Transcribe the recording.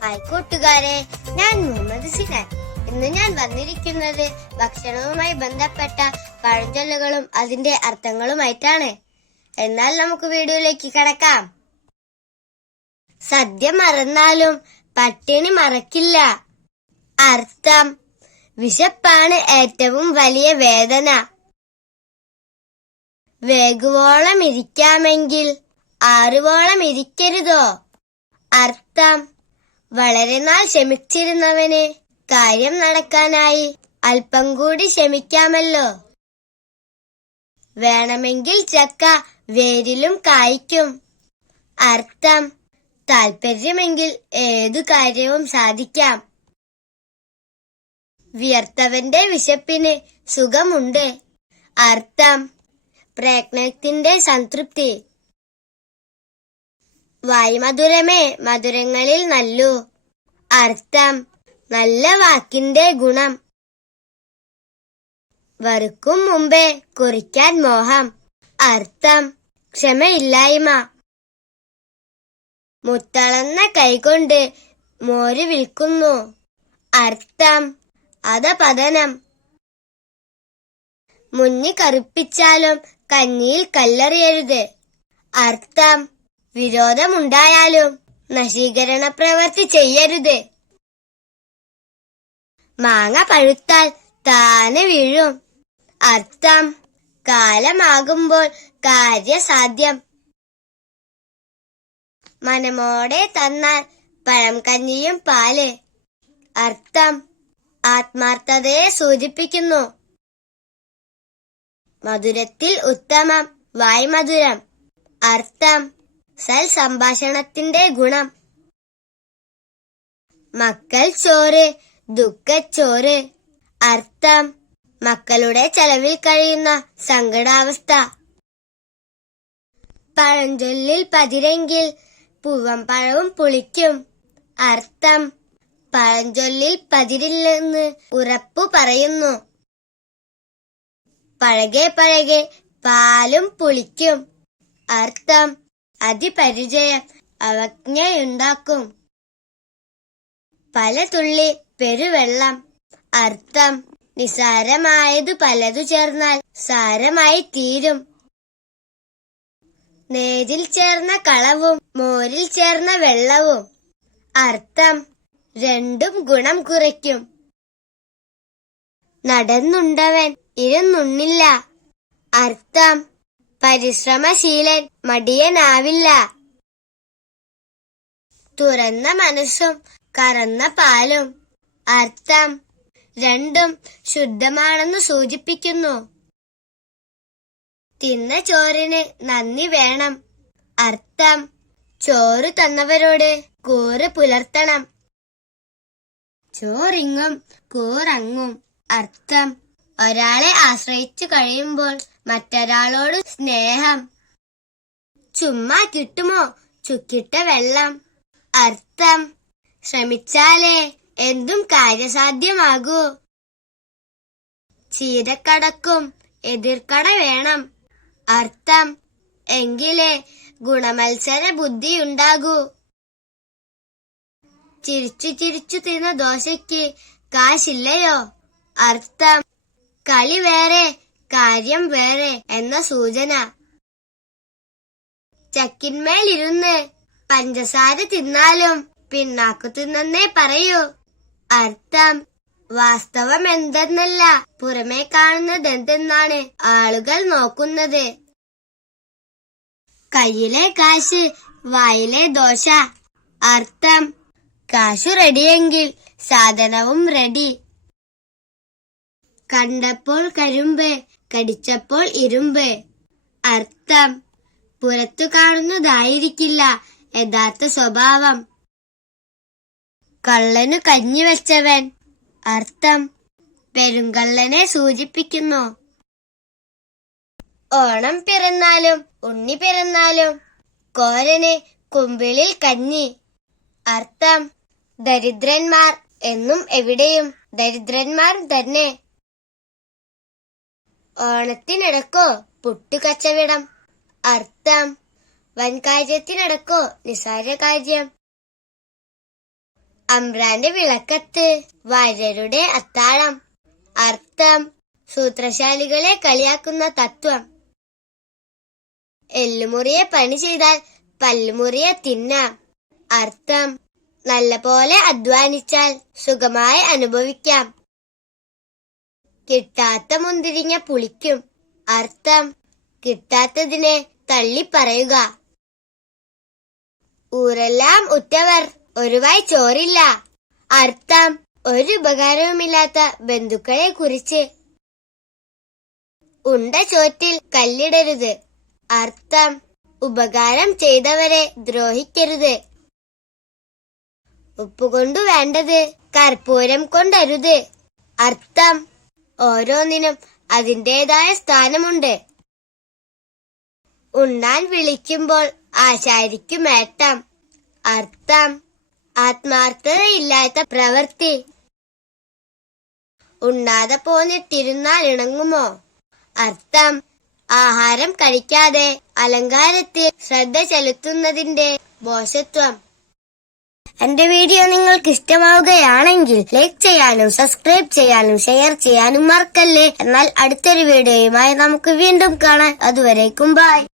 Hi കൂട്ടുകാരെ ഞാൻ മുഹമ്മദ് സിനാൻ ഇന്ന് ഞാൻ വന്നിരിക്കുന്നത്. ഭക്ഷണവുമായി ബന്ധപ്പെട്ട പഴഞ്ചൊല്ലുകളും അതിന്റെ അർത്ഥങ്ങളുമായിട്ടാണ്. എന്നാൽ നമുക്ക് വീഡിയോയിലേക്ക് കടക്കാം. സദ്യ മറന്നാലും പട്ടിണി മറക്കില്ല. അർത്ഥം വിശപ്പാണ് ഏറ്റവും വലിയ വേദന. വേഗുവോളം ഇരിക്കാമെങ്കിൽ ആറുവോളം ഇരിക്കരുതോ? അർത്ഥം വളരെ നാൾ ക്ഷമിച്ചിരുന്നവന് കാര്യം നടക്കാനായി അല്പം കൂടി ക്ഷമിക്കാമല്ലോ. വേണമെങ്കിൽ ചക്ക വേരിലും കായ്ക്കും. അർത്ഥം താല്പര്യമെങ്കിൽ ഏതു കാര്യവും സാധിക്കാം. വിയർത്തവന്റെ വിശപ്പിന് സുഖമുണ്ട്. അർത്ഥം പ്രയത്നത്തിന്റെ സംതൃപ്തി. വായ്മധുരമേ മധുരങ്ങളിൽ നല്ലു. അർത്ഥം നല്ല വാക്കിന്റെ ഗുണം. വറുക്കും മുമ്പേ കുറിക്കാൻ മോഹം. അർത്ഥം ക്ഷമയില്ലായ്മ. മുത്തളന്ന കൈകൊണ്ട് മോര് വിൽക്കുന്നു. അർത്ഥം അധപതനം. മുന്നി കറുപ്പിച്ചാലും കഞ്ഞിയിൽ കല്ലെറിയരുത്. അർത്ഥം വിരോധമുണ്ടായാലും നശീകരണ പ്രവൃത്തി ചെയ്യരുത്. മാങ്ങ പഴുത്താൽ താനെ വീഴും. അർത്ഥം കാലമാകുമ്പോൾ കാര്യസാധ്യം. മനമോടെ തന്നാൽ പഴം കഞ്ഞിയും പാൽ. അർത്ഥം ആത്മാർത്ഥതയെ സൂചിപ്പിക്കുന്നു. മധുരത്തിൽ ഉത്തമം വായ്മധുരം. അർത്ഥം സൽ സംഭാഷണത്തിന്റെ ഗുണം. മക്കൾ ചോറ് ദുഃഖച്ചോറ് അർത്ഥം മക്കളുടെ ചെലവിൽ കഴിയുന്ന സങ്കടാവസ്ഥ. പഴഞ്ചൊല്ലിൽ പതിരെങ്കിൽ പൂവം പഴവും പുളിക്കും. അർത്ഥം പഴഞ്ചൊല്ലിൽ പതിരില്ലെന്ന് ഉറപ്പു പറയുന്നു. പഴകെ പഴകെ പാലും പുളിക്കും. അർത്ഥം അതിപരിചയം അവജ്ഞയുണ്ടാക്കും. പല തുള്ളി പെരുവെള്ളം. അർത്ഥം നിസാരമായതു പലതു ചേർന്നാൽ സാരമായി തീരും. നേരിൽ ചേർന്ന കളവും മോരിൽ ചേർന്ന വെള്ളവും. അർത്ഥം രണ്ടും ഗുണം കുറയ്ക്കും. നടന്നുണ്ടവൻ ഇരുന്നുണ്ണില്ല. അർത്ഥം പരിശ്രമശീലൻ മടിയനാവില്ല. തുറന്ന മനസ്സും കറന്ന പാലും. അർത്ഥം രണ്ടും ശുദ്ധമാണെന്ന് സൂചിപ്പിക്കുന്നു. തിന്ന ചോറിന് നന്ദി വേണം. അർത്ഥം ചോറ് തന്നവരോട് കൂറ് പുലർത്തണം. ചോറിങ്ങും കൂറങ്ങും. അർത്ഥം ഒരാളെ ആശ്രയിച്ചു കഴിയുമ്പോൾ മറ്റൊരാളോട് സ്നേഹം. ചുമ്മാ കിട്ടുമോ? ചുക്കിട്ട വെള്ളം. അർത്ഥം. ശ്രമിച്ചാലേ എന്തും കാര്യസാധ്യമാകൂ. ചീരക്കടക്കും എതിർക്കട വേണം. അർത്ഥം. എങ്കിലേ ഗുണമത്സര ബുദ്ധിയുണ്ടാകൂ ചിരിച്ചു ചിരിച്ചു തിന്ന ദോശയ്ക്ക് കാശില്ലയോ? അർത്ഥം. കളി വേറെ കാര്യം വേറെ എന്ന സൂചന. ചക്കിന്മേലിരുന്ന് പഞ്ചസാര തിന്നാലും പിണ്ണാക്കു തിന്നേ പറയൂ. അർത്ഥം വാസ്തവം എന്തെന്നല്ല പുറമേ കാണുന്നത് എന്തെന്നാണ് ആളുകൾ നോക്കുന്നത്. കയ്യിലെ കാശ് വായിലെ ദോശ. അർത്ഥം കാശു റെഡിയെങ്കിൽ സാധനവും റെഡി. കണ്ടപ്പോൾ കരിമ്പ് കടിച്ചപ്പോൾ ഇരുമ്പ്. അർത്ഥം പുറത്തു കാണുന്നതായിരിക്കില്ല യഥാർത്ഥ സ്വഭാവം. കള്ളനു കഞ്ഞി വെച്ചവൻ. അർത്ഥം പെരുങ്കള്ളനെ സൂചിപ്പിക്കുന്നു. ഓണം പിറന്നാലും ഉണ്ണി പിറന്നാലും കോരന് കുമ്പിളിൽ കഞ്ഞി. അർത്ഥം ദരിദ്രന്മാർ എന്നും എവിടെയും ദരിദ്രന്മാർ തന്നെ. ഓണത്തിനിടക്കോ പുട്ടുകച്ചവടം അർത്ഥം വൻകാര്യത്തിനിടക്കോ നിസാര കാര്യം അമ്രാന്റെ വിളക്കത്ത് വാര്യരുടെ അത്താഴം അർത്ഥം സൂത്രശാലികളെ കളിയാക്കുന്ന തത്വം. എല്ലുമുറിയെ പണി ചെയ്താൽ പല്ലുമുറിയെ തിന്നാം. അർത്ഥം നല്ല പോലെ അധ്വാനിച്ചാൽ സുഖമായി അനുഭവിക്കാം. കിട്ടാത്ത മുന്തിരിങ്ങ പുളിക്കും. അർത്ഥം കിട്ടാത്തതിനെ തള്ളിപ്പറയുക ഊരെല്ലാം ഉറ്റവർ ഒരുവായി ചോറില്ല. അർത്ഥം ഒരു ഉപകാരവുമില്ലാത്ത ബന്ധുക്കളെ കുറിച്ച് ഉണ്ട ചോറ്റിൽ കല്ലിടരുത്. അർത്ഥം ഉപകാരം ചെയ്തവരെ ദ്രോഹിക്കരുത്. ഉപ്പുകൊണ്ടു വേണ്ടത് കർപ്പൂരം കൊണ്ടരുത്. അർത്ഥം ഓരോന്നിനും അതിന്റെതായ സ്ഥാനമുണ്ട്. ഉണ്ണാൻ വിളിക്കുമ്പോൾ ആശാരിക്കും ഏട്ടം അർത്ഥം ആത്മാർത്ഥതയില്ലാത്ത പ്രവൃത്തി. ഉണ്ണാതെ പോന്നിട്ടിരുന്നാൽ ഇണങ്ങുമോ? അർത്ഥം ആഹാരം കഴിക്കാതെ അലങ്കാരത്തിൽ ശ്രദ്ധ ചെലുത്തുന്നതിന്റെ മോശത്വം എന്റെ വീഡിയോ നിങ്ങൾക്ക് ഇഷ്ടമാവുകയാണെങ്കിൽ ലൈക്ക് ചെയ്യാനും സബ്സ്ക്രൈബ് ചെയ്യാനും ഷെയർ ചെയ്യാനും മറക്കല്ലേ. എന്നാൽ അടുത്തൊരു വീഡിയോയുമായി നമുക്ക് വീണ്ടും കാണാം. അതുവരേക്കും ബൈ.